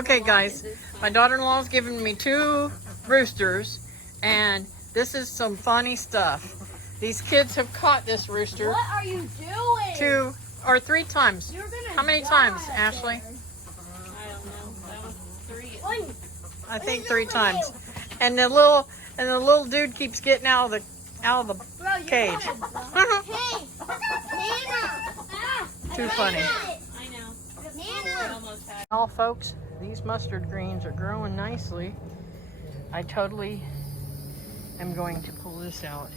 Okay guys, my daughter-in-law's given me 2 roosters, and this is some funny stuff. These kids have caught this rooster. What are you doing? 2 or 3 times. How many times, Ashley? I don't know. That was 3. I think 3 times. And the little dude keeps getting out of the cage. Too funny. I know. We almost had. Well, folks, these mustard greens are growing nicely. I totally am going to pull this out.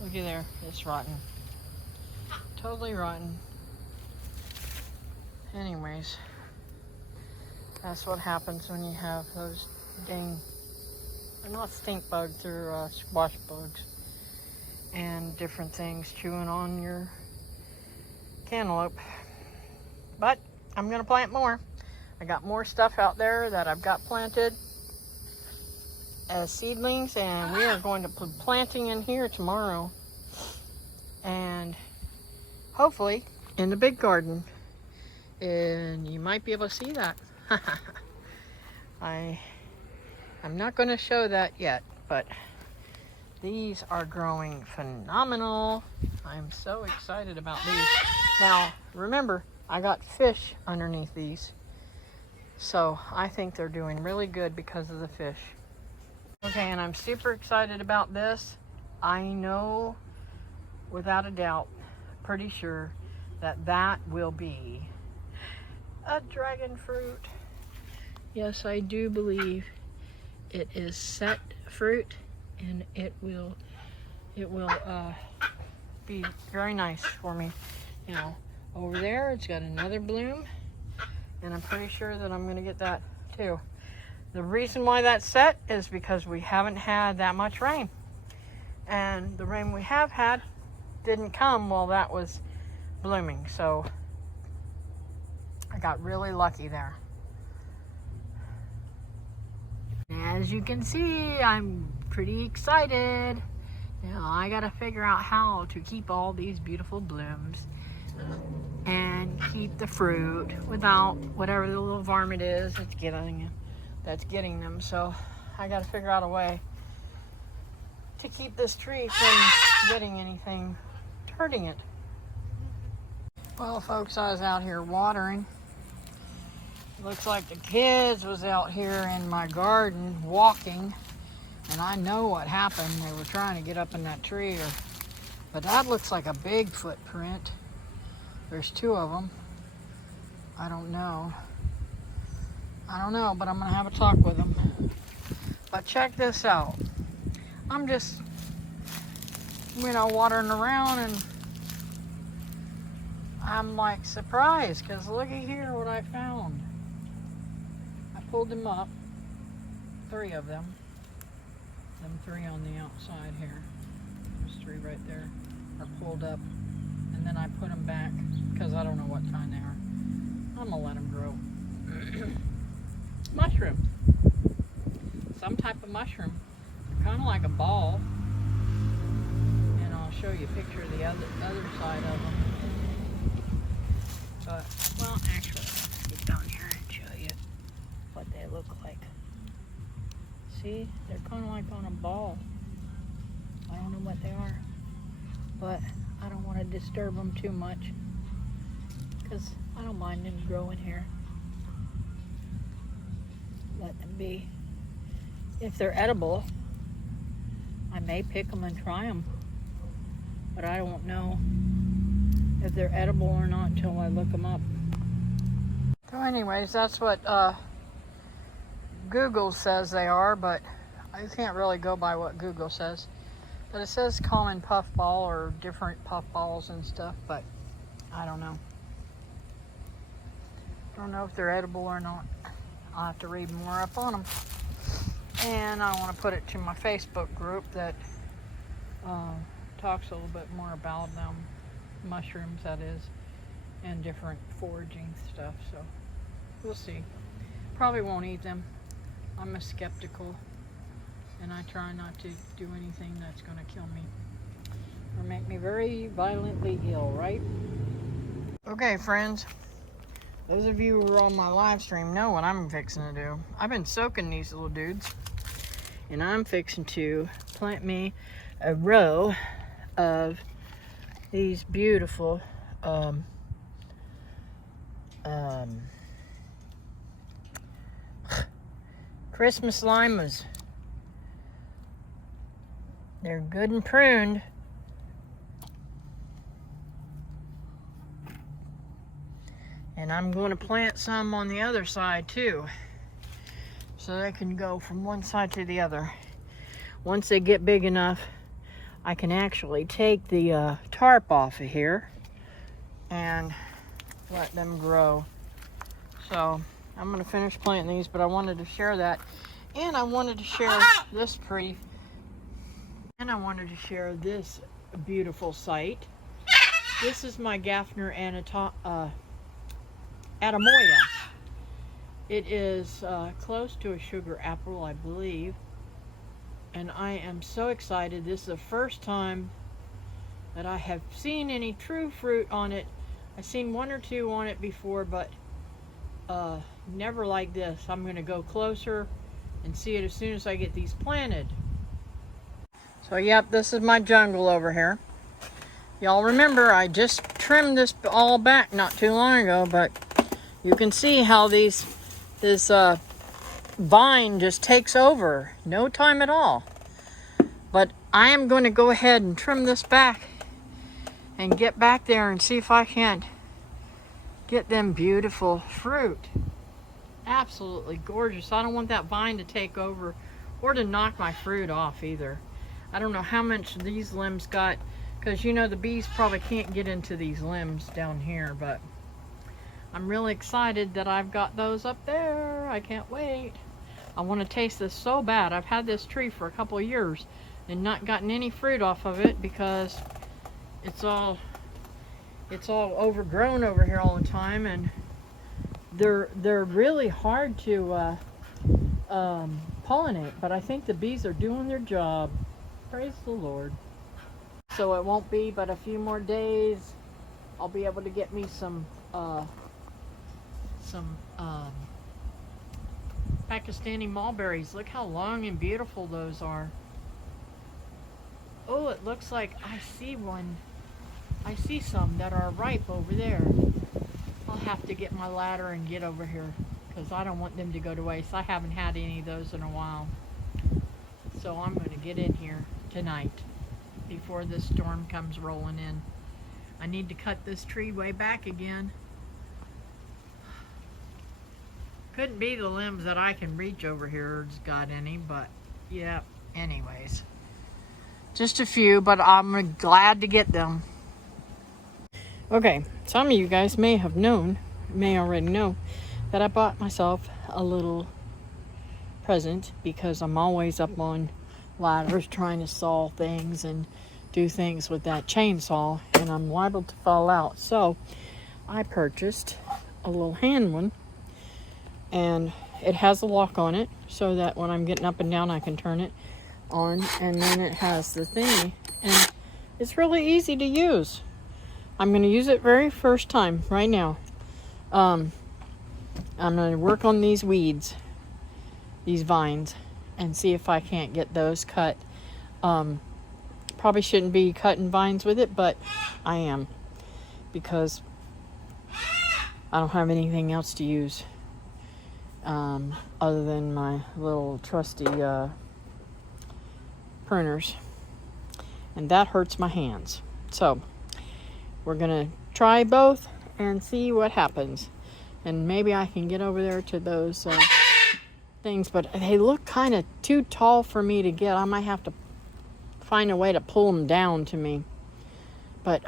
Looky there, it's rotten. Totally rotten. Anyways, that's what happens when you have those dang, they're not stink bugs, they're squash bugs and different things chewing on your cantaloupe. But I'm gonna plant more. I got more stuff out there that I've got planted as seedlings, and we are going to put planting in here tomorrow, and hopefully in the big garden, and you might be able to see that. I'm not going to show that yet, but these are growing phenomenal. I'm so excited about these. Now remember, I got fish underneath these, so I think they're doing really good because of the fish. Okay, and I'm super excited about this. I know without a doubt, pretty sure that that will be a dragon fruit. Yes, I do believe it is set fruit, and it will be very nice for me. You know, over there it's got another bloom, and I'm pretty sure that I'm gonna get that too. The reason why that's set is because we haven't had that much rain, and the rain we have had didn't come while that was blooming, so I got really lucky there. As you can see, I'm pretty excited. Now I gotta figure out how to keep all these beautiful blooms and keep the fruit without whatever the little varmint is that's getting them. So I gotta figure out a way to keep this tree from getting anything hurting it. Well, folks, I was out here watering. Looks like the kids was out here in my garden walking, and I know what happened. They were trying to get up in that tree, but that looks like a big footprint. There's 2 of them. I don't know, but I'm gonna have a talk with them. But check this out. I'm just, watering around, and I'm like surprised, because looky here what I found. I pulled them up, 3 of them. Them 3 on the outside here. There's 3 right there are pulled up, and then I put them back because I don't know what kind they are. I'm gonna let them grow. Mushrooms. Some type of mushroom. They're kind of like a ball. And I'll show you a picture of the other side of them. But, well, actually, I'll get down here and show you what they look like. See, they're kind of like on a ball. I don't know what they are, but I don't want to disturb them too much, because I don't mind them growing here. Let them be. If they're edible, I may pick them and try them, but I won't know if they're edible or not until I look them up. So anyways, that's what Google says they are, but I can't really go by what Google says. But it says common puffball or different puffballs and stuff, but I don't know. I don't know if they're edible or not. I'll have to read more up on them. And I want to put it to my Facebook group that talks a little bit more about them, mushrooms that is, and different foraging stuff. So we'll see. Probably won't eat them. I'm a skeptical, and I try not to do anything that's going to kill me or make me very violently ill, right? Okay, friends, Those of you who are on my live stream know what I'm fixing to do. I've been soaking these little dudes, and I'm fixing to plant me a row of these beautiful Christmas limas. They're good and pruned. And I'm going to plant some on the other side too, so they can go from one side to the other. Once they get big enough, I can actually take the tarp off of here and let them grow. So I'm going to finish planting these, but I wanted to share that. And I wanted to share this pretty, and I wanted to share this beautiful site. This is my Geffner Atemoya. It is close to a sugar apple, I believe. And I am so excited. This is the first time that I have seen any true fruit on it. I've seen one or two on it before, but never like this. I'm going to go closer and see it as soon as I get these planted. So yep, this is my jungle over here. Y'all remember I just trimmed this all back not too long ago, but you can see how this vine just takes over. No time at all. But I am going to go ahead and trim this back and get back there and see if I can't get them beautiful fruit. Absolutely gorgeous. I don't want that vine to take over or to knock my fruit off either. I don't know how much these limbs got, because you know the bees probably can't get into these limbs down here, but I'm really excited that I've got those up there. I can't wait. I want to taste this so bad. I've had this tree for a couple of years and not gotten any fruit off of it because it's all overgrown over here all the time, and they're really hard to pollinate, but I think the bees are doing their job. Praise the Lord. So it won't be but a few more days. I'll be able to get me some Pakistani mulberries. Look how long and beautiful those are. Oh, it looks like I see one. I see some that are ripe over there. I'll have to get my ladder and get over here because I don't want them to go to waste. I haven't had any of those in a while. So I'm going to get in here tonight before this storm comes rolling in. I need to cut this tree way back again. Couldn't be the limbs that I can reach over here's got any, but yeah, anyways. Just a few, but I'm glad to get them. Okay, some of you guys may already know that I bought myself a little present because I'm always up on ladders trying to saw things and do things with that chainsaw, and I'm liable to fall out. So I purchased a little hand one, and it has a lock on it so that when I'm getting up and down I can turn it on, and then it has the thingy, and it's really easy to use. I'm going to use it very first time right now. I'm going to work on these weeds, these vines, and see if I can't get those cut. Probably shouldn't be cutting vines with it, but I am, because I don't have anything else to use other than my little trusty pruners, and that hurts my hands. So we're gonna try both and see what happens, and maybe I can get over there to those things, but they look kind of too tall for me to get. I might have to find a way to pull them down to me, but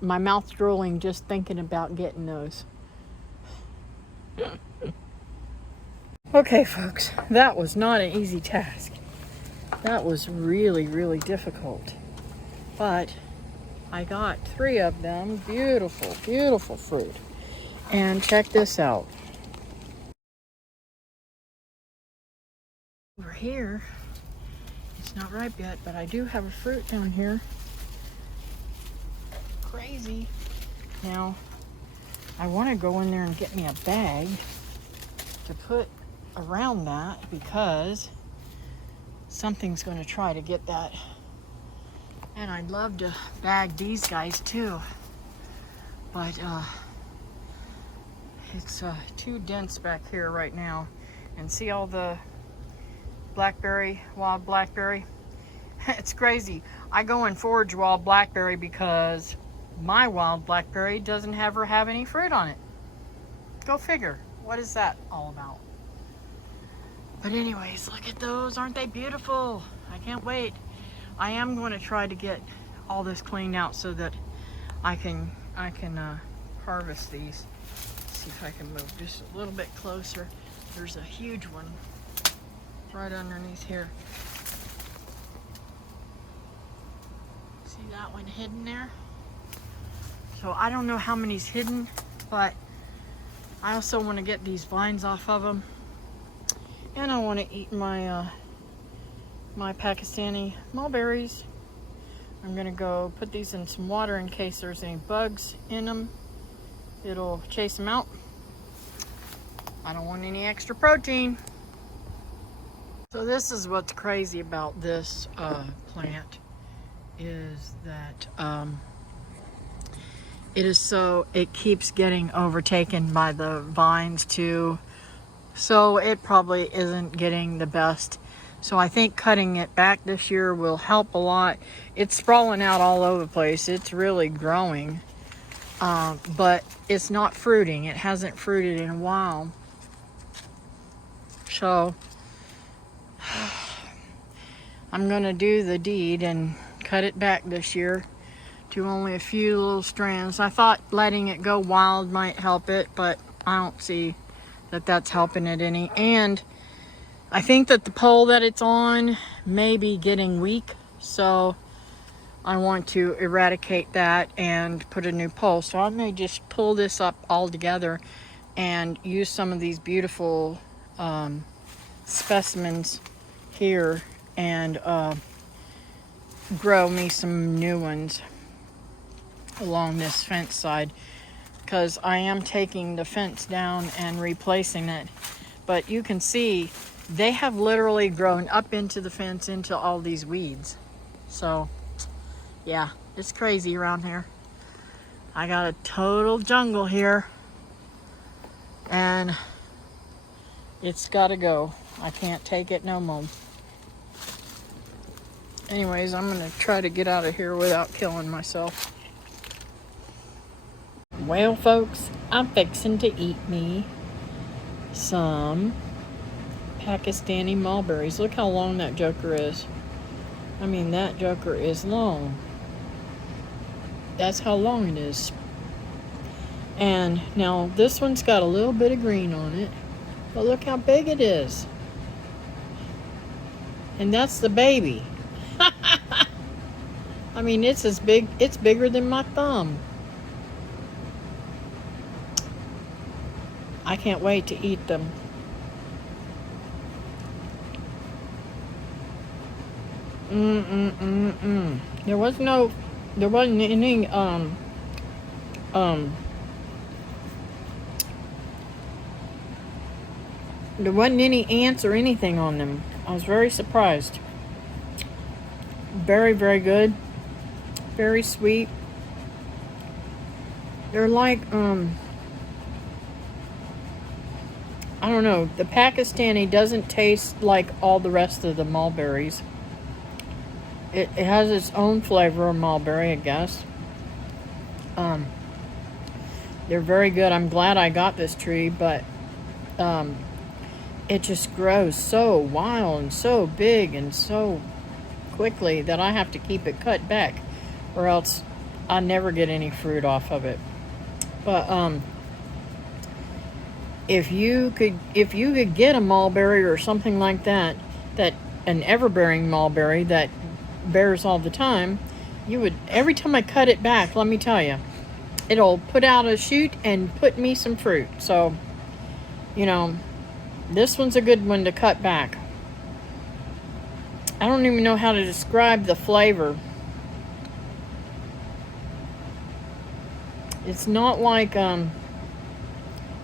my mouth's drooling just thinking about getting those. Okay folks, that was not an easy task. That was really, really difficult, but I got 3 of them. Beautiful, beautiful fruit. And check this out. Over here, it's not ripe yet, but I do have a fruit down here. Crazy. Now, I want to go in there and get me a bag to put around that because something's going to try to get that. And I'd love to bag these guys too, but it's too dense back here right now. And see all the blackberry, wild blackberry? It's crazy. I go and forage wild blackberry because my wild blackberry doesn't ever have any fruit on it. Go figure. What is that all about? But anyways, look at those. Aren't they beautiful? I can't wait. I am going to try to get all this cleaned out so that I can harvest these. See if I can move just a little bit closer. There's a huge one right underneath here. See that one hidden there? So I don't know how many's hidden, but I also want to get these vines off of them. And I want to eat my my Pakistani mulberries. I'm gonna go put these in some water in case there's any bugs in them. It'll chase them out. I don't want any extra protein. So this is what's crazy about this plant is that it keeps getting overtaken by the vines too. So it probably isn't getting the best. So I think cutting it back this year will help a lot. It's sprawling out all over the place. It's really growing. But it's not fruiting. It hasn't fruited in a while. So I'm gonna do the deed and cut it back this year to only a few little strands. I thought letting it go wild might help it, but I don't see that that's helping it any. And I think that the pole that it's on may be getting weak, so I want to eradicate that and put a new pole. So I may just pull this up all together and use some of these beautiful specimens here and grow me some new ones along this fence side, because I am taking the fence down and replacing it. But you can see they have literally grown up into the fence into all these weeds. So yeah, it's crazy around here. I got a total jungle here and it's gotta go. I can't take it no more. Anyways, I'm gonna try to get out of here without killing myself. Well, folks, I'm fixing to eat me some Pakistani mulberries. Look how long that joker is. I mean, that joker is long. That's how long it is. And now this one's got a little bit of green on it, but look how big it is. And that's the baby. I mean, it's as big, it's bigger than my thumb. I can't wait to eat them. There wasn't any there wasn't any ants or anything on them. I was very surprised. Very, very good. Very sweet. They're like I don't know, the Pakistani doesn't taste like all the rest of the mulberries. It has its own flavor of mulberry, I guess. They're very good. I'm glad I got this tree, but it just grows so wild and so big and so quickly that I have to keep it cut back, or else I never get any fruit off of it. But if you could get a mulberry or something like that, an everbearing mulberry that bears all the time, you would, every time I cut it back, let me tell you, it'll put out a shoot and put me some fruit. So, you know, this one's a good one to cut back. I don't even know how to describe the flavor. It's not like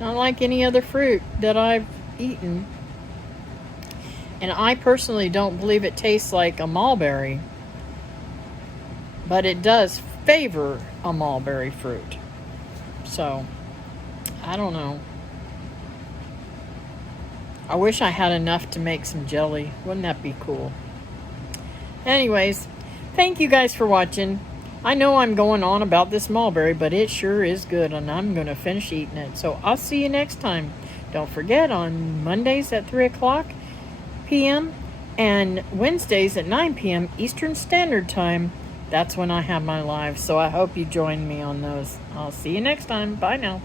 Not like any other fruit that I've eaten. And I personally don't believe it tastes like a mulberry. But it does favor a mulberry fruit. So, I don't know. I wish I had enough to make some jelly. Wouldn't that be cool? Anyways, thank you guys for watching. I know I'm going on about this mulberry, but it sure is good, and I'm going to finish eating it. So I'll see you next time. Don't forget, on Mondays at 3 o'clock p.m. and Wednesdays at 9 p.m. Eastern Standard Time, that's when I have my live. So I hope you join me on those. I'll see you next time. Bye now.